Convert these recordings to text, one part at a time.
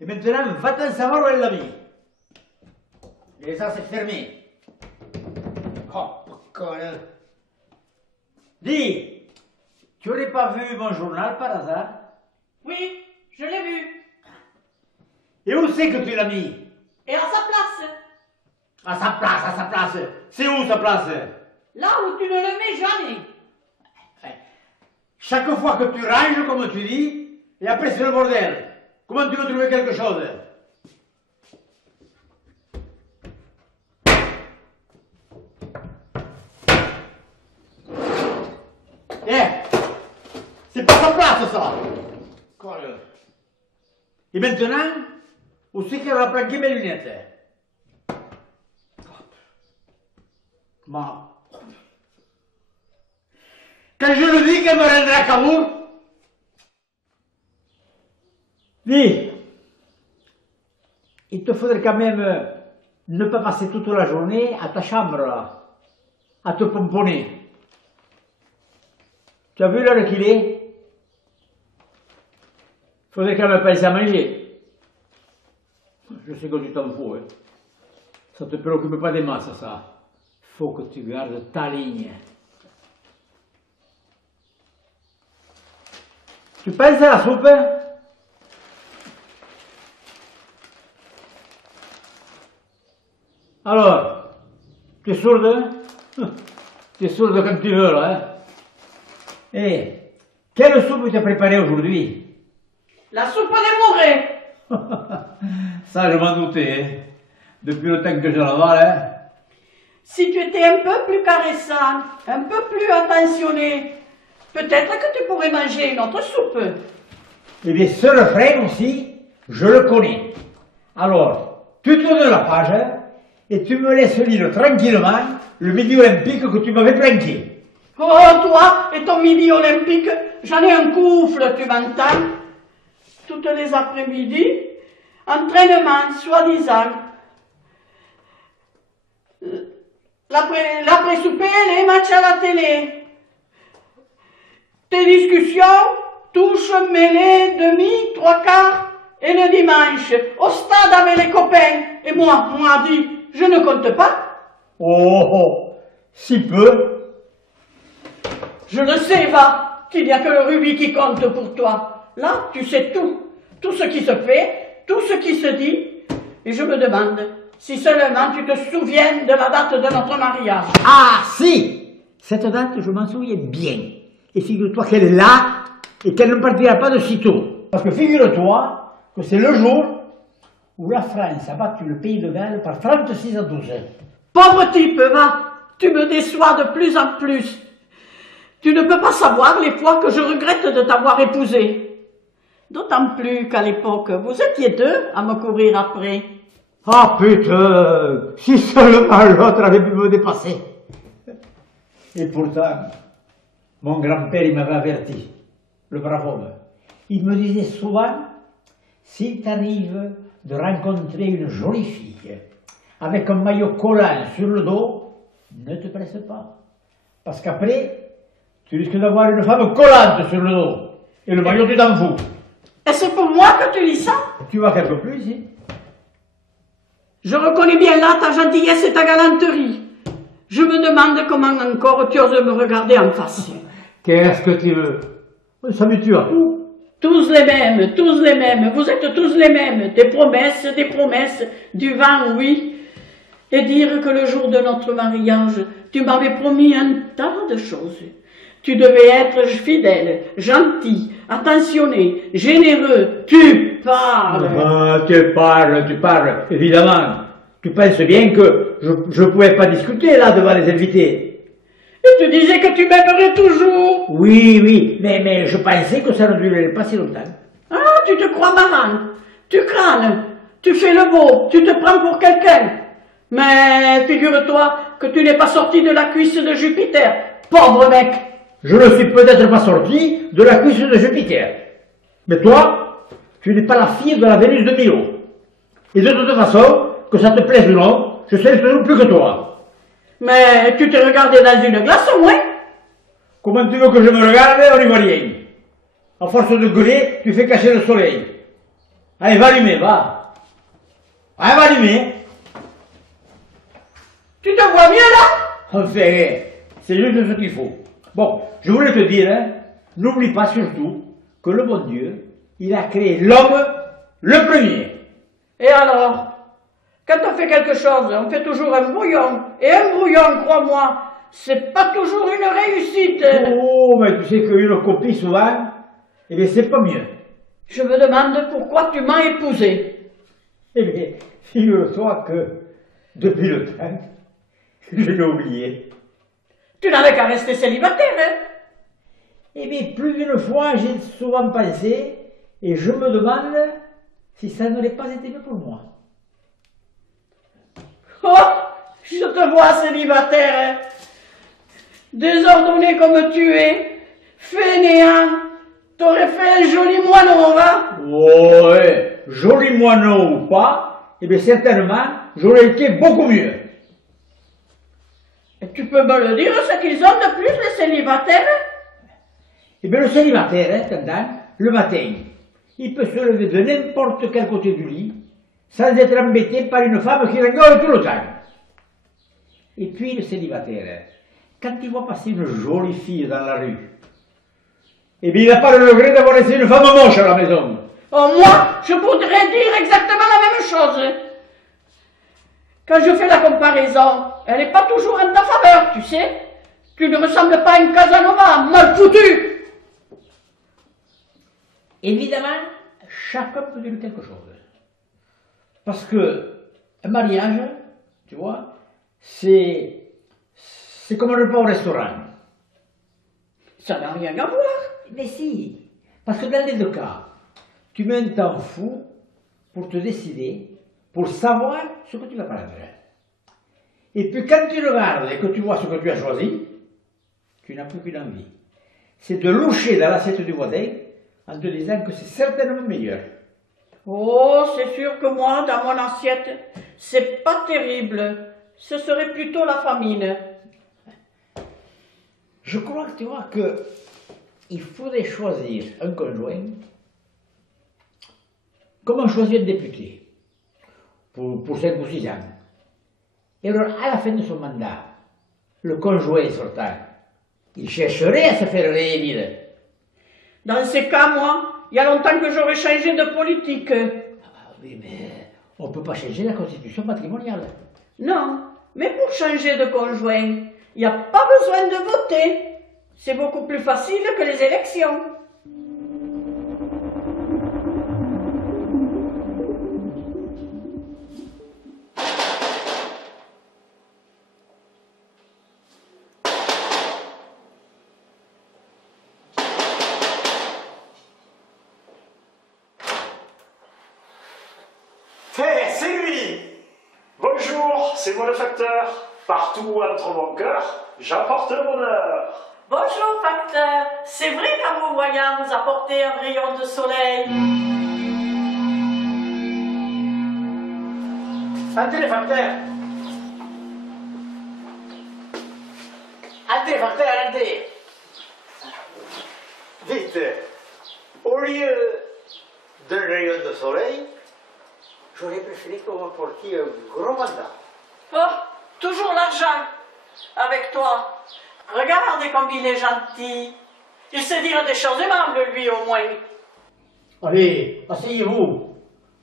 Et maintenant, va-t'en savoir où elle l'a mis. Et ça, c'est fermé. Oh, conne. Dis, tu n'aurais pas vu mon journal par hasard? Oui, je l'ai vu. Et où c'est que tu l'as mis? Et à sa place. À sa place, à sa place. C'est où sa place? Là où tu ne le mets jamais. Chaque fois que tu ranges, comme tu dis, et après c'est le bordel. Comment tu veux trouver quelque chose? C'est pas sa place, ça. Et maintenant, où c'est qu'elle aura planqué mes lunettes? Quand je le dis qu'elle me rendra à Cabourg, dis, il te faudrait quand même ne pas passer toute la journée à ta chambre, là, à te pomponner. Tu as vu l'heure qu'il est? Il faudrait quand même penser à manger. Je sais que tu t'en fous, hein. Ça te préoccupe pas des masses, ça. Il faut que tu gardes ta ligne. Tu penses à la soupe? Alors, tu es sourde? Tu es sourde comme tu veux, là, hein? Eh, quelle soupe tu as préparée aujourd'hui? La soupe des mourets. Ça, je m'en doutais, hein. Depuis le temps que je l'avale, hein. Si tu étais un peu plus caressant, un peu plus attentionné, peut-être que tu pourrais manger une autre soupe. Eh bien, ce refrain aussi, je le connais. Alors, tu tournes la page, hein, et tu me laisses lire tranquillement le midi olympique que tu m'avais planqué. Oh, toi et ton midi olympique, j'en ai un couffle, tu m'entends? Toutes les après-midi, entraînement, soi-disant. L'après-souper, les matchs à la télé. Tes discussions, touches, mêlées, demi, trois quarts, et le dimanche, au stade avec les copains. Et moi, dit, je ne compte pas. Oh, si peu. Je le sais, va, qu'il n'y a que le rubis qui compte pour toi. Là, tu sais tout. Tout ce qui se fait, tout ce qui se dit. Et je me demande si seulement tu te souviens de la date de notre mariage. Ah, si! Cette date, je m'en souviens bien. Et figure-toi qu'elle est là et qu'elle ne partira pas de sitôt. Parce que figure-toi que c'est le jour où la France a battu le pays de Galles par 36-12. Pauvre type, va, tu me déçois de plus en plus. Tu ne peux pas savoir les fois que je regrette de t'avoir épousé. D'autant plus qu'à l'époque, vous étiez deux à me courir après. Ah putain, si seulement l'autre avait pu me dépasser. Et pourtant, mon grand-père, il m'avait averti, le brave homme. Il me disait souvent, s'il t'arrive de rencontrer une jolie fille, avec un maillot collant sur le dos, ne te presse pas. Parce qu'après, tu risques d'avoir une femme collante sur le dos. Et le maillot, tu t'en fous. Et c'est pour moi que tu dis ça? Tu vois quelque plus ici? Je reconnais bien là ta gentillesse et ta galanterie. Je me demande comment encore tu oses me regarder en face. Qu'est-ce que tu veux? On s'habitue à tout. Tous les mêmes, vous êtes tous les mêmes. Des promesses, du vent, oui. Et dire que le jour de notre mariage, tu m'avais promis un tas de choses. Tu devais être fidèle, gentil, attentionné, généreux. Tu parles. Ah, tu parles, évidemment. Tu penses bien que je ne pouvais pas discuter là devant les invités. Et tu disais que tu m'aimerais toujours. Oui, mais je pensais que ça ne durerait pas si longtemps. Ah, tu te crois marrant, tu crânes, tu fais le beau, tu te prends pour quelqu'un. Mais figure-toi que tu n'es pas sorti de la cuisse de Jupiter, pauvre mec. Je ne suis peut-être pas sorti de la cuisse de Jupiter. Mais toi, tu n'es pas la fille de la Vénus de Milo. Et de toute façon, que ça te plaise ou non, je sais toujours plus que toi. Mais tu te regardais dans une glace au moins? Comment tu veux que je me regarde? On n'y voit rien. À force de gueuler, tu fais cacher le soleil. Allez, va allumer, va. Allez, va allumer. Tu te vois mieux là? Enfin, c'est juste ce qu'il faut. Bon, je voulais te dire, hein, n'oublie pas surtout que le bon Dieu, il a créé l'homme le premier. Et alors? Quand on fait quelque chose, on fait toujours un brouillon. Et un brouillon, crois-moi, c'est pas toujours une réussite. Oh, mais tu sais qu'une copie, souvent, eh bien, c'est pas mieux. Je me demande pourquoi tu m'as épousé. Eh bien, figure-toi que, depuis le temps, je l'ai oublié. Tu n'avais qu'à rester célibataire, hein? Eh bien, plus d'une fois, j'ai souvent pensé, et je me demande si ça n'aurait pas été mieux pour moi. Oh, je te vois célibataire, hein? Désordonné comme tu es, fainéant, t'aurais fait un joli moineau, va? Oh, ouais, joli moineau ou pas, eh bien, certainement, j'aurais été beaucoup mieux. Et tu peux me le dire, ce qu'ils ont de plus, les célibataires? Eh bien, le célibataire, hein, t'entends, le matin, il peut se lever de n'importe quel côté du lit, sans être embêté par une femme qui l'engueule tout le temps. Et puis, le célibataire, quand il voit passer une jolie fille dans la rue, eh bien, il n'a pas le regret d'avoir laissé une femme moche à la maison. Oh, moi, je voudrais dire exactement la même chose. Quand je fais la comparaison, elle n'est pas toujours en ta faveur, tu sais. Tu ne ressembles pas à une Casanova, mal foutue. Évidemment, chacun peut dire quelque chose. Parce que un mariage, tu vois, c'est comme un repas au restaurant. Ça n'a rien à voir. Mais si, parce que dans les deux cas, tu mets un temps fou pour te décider, pour savoir ce que tu vas prendre. Et puis quand tu regardes et que tu vois ce que tu as choisi, tu n'as plus qu'une envie. C'est de loucher dans l'assiette du voisin en te disant que c'est certainement meilleur. Oh, c'est sûr que moi, dans mon assiette, c'est pas terrible. Ce serait plutôt la famine. Je crois que tu vois que il faudrait choisir un conjoint comme on choisit un député pour 5 ou 6 ans. Et alors, à la fin de son mandat, le conjoint sortant, il chercherait à se faire réélire. Dans ces cas, moi, il y a longtemps que j'aurais changé de politique. Ah oui, mais on ne peut pas changer la constitution matrimoniale. Non, mais pour changer de conjoint, il n'y a pas besoin de voter. C'est beaucoup plus facile que les élections. Hé, c'est lui! Bonjour, c'est moi le facteur. Partout entre mon cœur, j'apporte le bonheur. Bonjour, facteur. C'est vrai qu'en vous voyant, vous apportez un rayon de soleil. Entrez, facteur! Entrez, facteur, entrez! Dites, au lieu d'un rayon de soleil, j'aurais préféré que vous m'apportiez un gros mandat. Oh, toujours l'argent. Avec toi. Regardez comme il est gentil. Il sait dire des choses aimables, lui, au moins. Allez, asseyez-vous.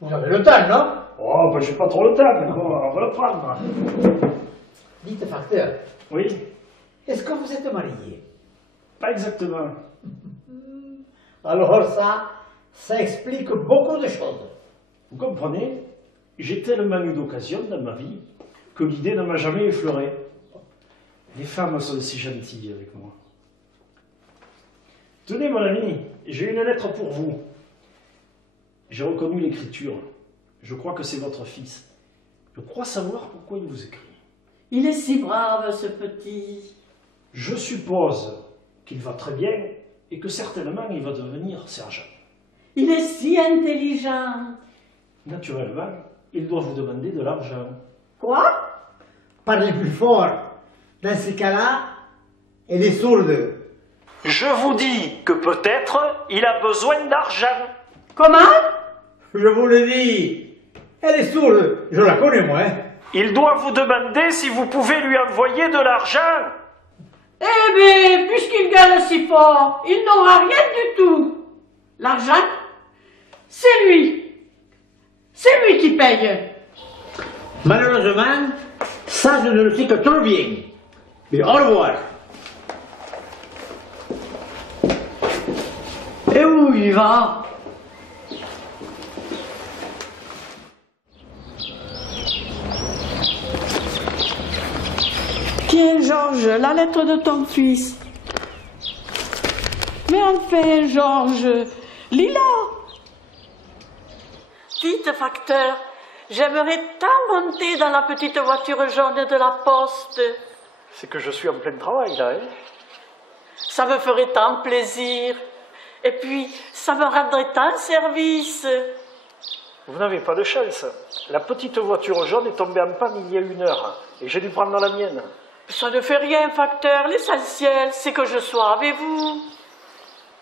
Vous avez le temps, non? Oh, ben j'ai pas trop le temps, mais bon, on va le prendre. Dites, facteur, Oui, est-ce que vous êtes marié? pas exactement. Alors ça explique beaucoup de choses. Vous comprenez, j'ai tellement eu d'occasions dans ma vie que l'idée ne m'a jamais effleuré. Les femmes sont si gentilles avec moi. Tenez, mon ami, j'ai une lettre pour vous. J'ai reconnu l'écriture. Je crois que c'est votre fils. Je crois savoir pourquoi il vous écrit. Il est si brave, ce petit. Je suppose qu'il va très bien et que certainement il va devenir sergent. Il est si intelligent. Naturellement, il doit vous demander de l'argent. Quoi? Parlez plus fort. Dans ces cas-là, elle est sourde. Je vous dis que peut-être il a besoin d'argent. Comment? Je vous le dis. Elle est sourde. Je la connais, moi. Hein. Il doit vous demander si vous pouvez lui envoyer de l'argent. Eh bien, puisqu'il gagne si fort, il n'aura rien du tout. L'argent, c'est lui. C'est lui qui paye. Malheureusement, ça, je ne le sais que trop bien. Mais au revoir. Et où il va? Tiens, Georges, la lettre de ton fils. Mais enfin, Georges, lis-la. Dites, facteur, j'aimerais tant monter dans la petite voiture jaune de la poste. C'est que je suis en plein travail, là, hein. Ça me ferait tant plaisir. Et puis, ça me rendrait tant service. Vous n'avez pas de chance. La petite voiture jaune est tombée en panne il y a 1 heure. Et j'ai dû prendre la mienne. Ça ne fait rien, facteur. L'essentiel, c'est que je sois avec vous.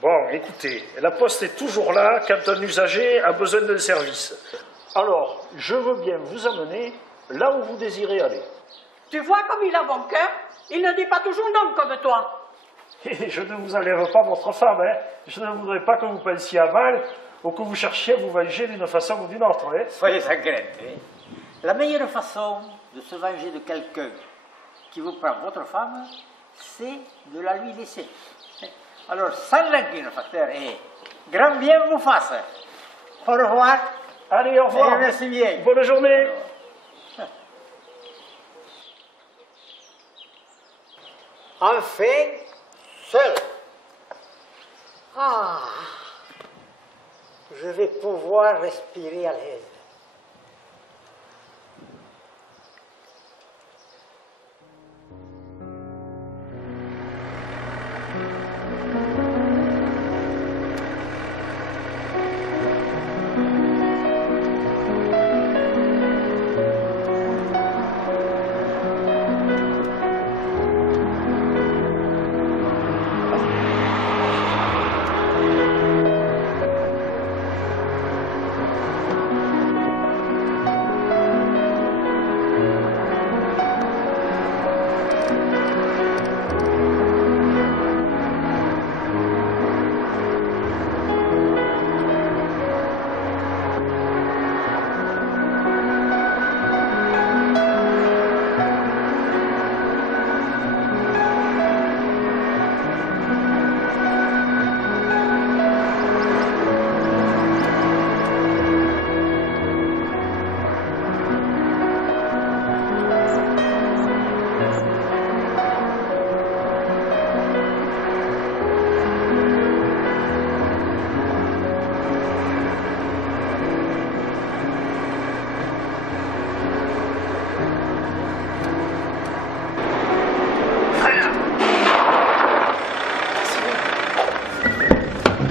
Bon, écoutez, la poste est toujours là quand un usager a besoin d'un service. Alors, je veux bien vous amener là où vous désirez aller. Tu vois comme il a bon cœur? Il ne dit pas toujours non comme toi. Et je ne vous enlève pas votre femme, hein. Je ne voudrais pas que vous pensiez à mal ou que vous cherchiez à vous venger d'une façon ou d'une autre, hein. Soyez sans crainte. La meilleure façon de se venger de quelqu'un qui vous prend votre femme, c'est de la lui laisser. Alors, sans rancune, facteur, et grand bien vous fasse. Au revoir. Allez, au revoir. Et merci bien. Bonne journée. Enfin, seul. Ah, je vais pouvoir respirer à l'aise.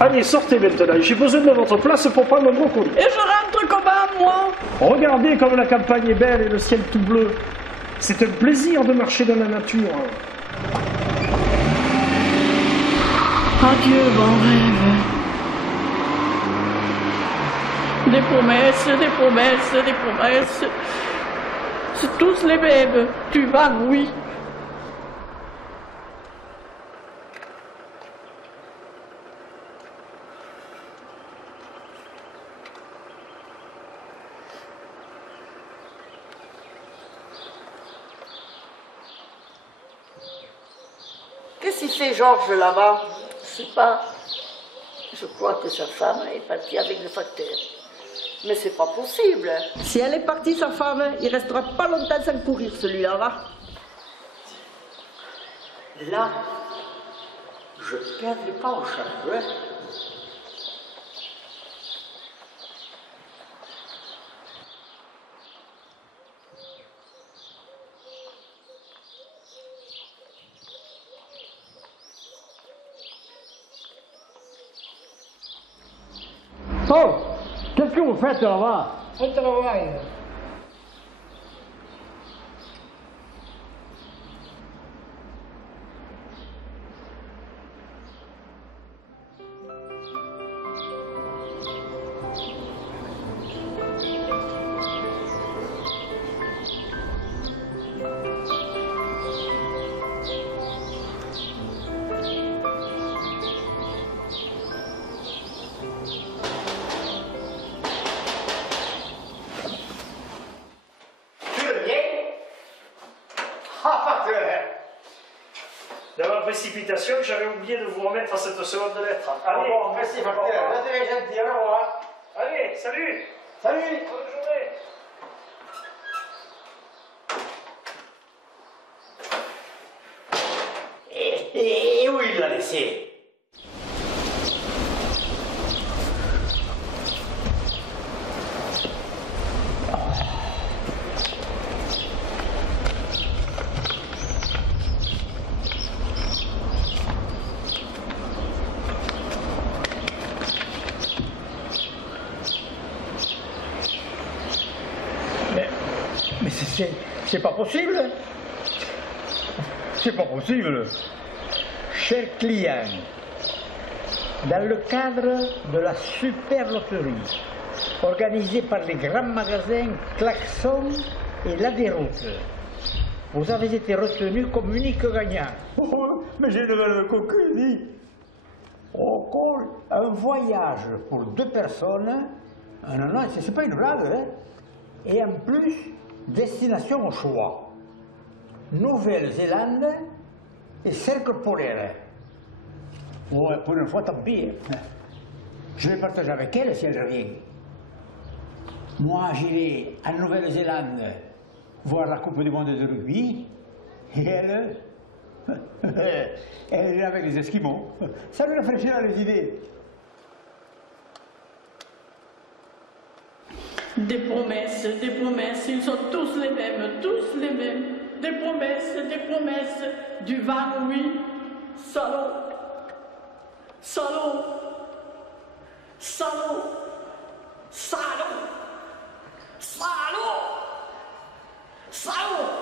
Allez, sortez maintenant. J'ai besoin de votre place pour prendre mon brocoli. Et je rentre comment, moi? Regardez comme la campagne est belle et le ciel tout bleu. C'est un plaisir de marcher dans la nature. Adieu, bon rêve. Des promesses, des promesses, des promesses. C'est tous les mêmes. Tu vas, oui. Qu'est-ce qu'il fait Georges là-bas? Je sais pas. Je crois que sa femme est partie avec le facteur. Mais c'est pas possible. Si elle est partie, sa femme, il restera pas longtemps sans courir, celui-là, va. Là, je ne perdrai pas au charbon. Oh, qu'est-ce que vous faites là-bas? On travaille. Dans ma précipitation, j'avais oublié de vous remettre cette seconde lettre. Allez, Bon, merci facteur, vous êtes gentil, au revoir. allez, salut. Salut. Bonne journée. Et où il l'a laissé? Mais c'est pas possible. C'est pas possible. Chers clients, dans le cadre de la super loterie organisée par les grands magasins Klaxon et La Déroute, vous avez été retenu comme unique gagnant. Oh, mais j'ai une belle coquille. Encore un voyage pour 2 personnes. Ah non, non, c'est pas une blague, hein. Et en plus, destination au choix. Nouvelle-Zélande et cercle polaire. Ouais, pour une fois, tant pis. Je vais partager avec elle si elle revient. Moi, j'irai en Nouvelle-Zélande voir la Coupe du Monde de rugby. Et elle, elle est avec les Esquimaux. Ça me rafraîchira les idées. Des promesses, ils sont tous les mêmes, Des promesses, du vent, oui, salaud, salaud, salaud, salaud, salaud, salaud.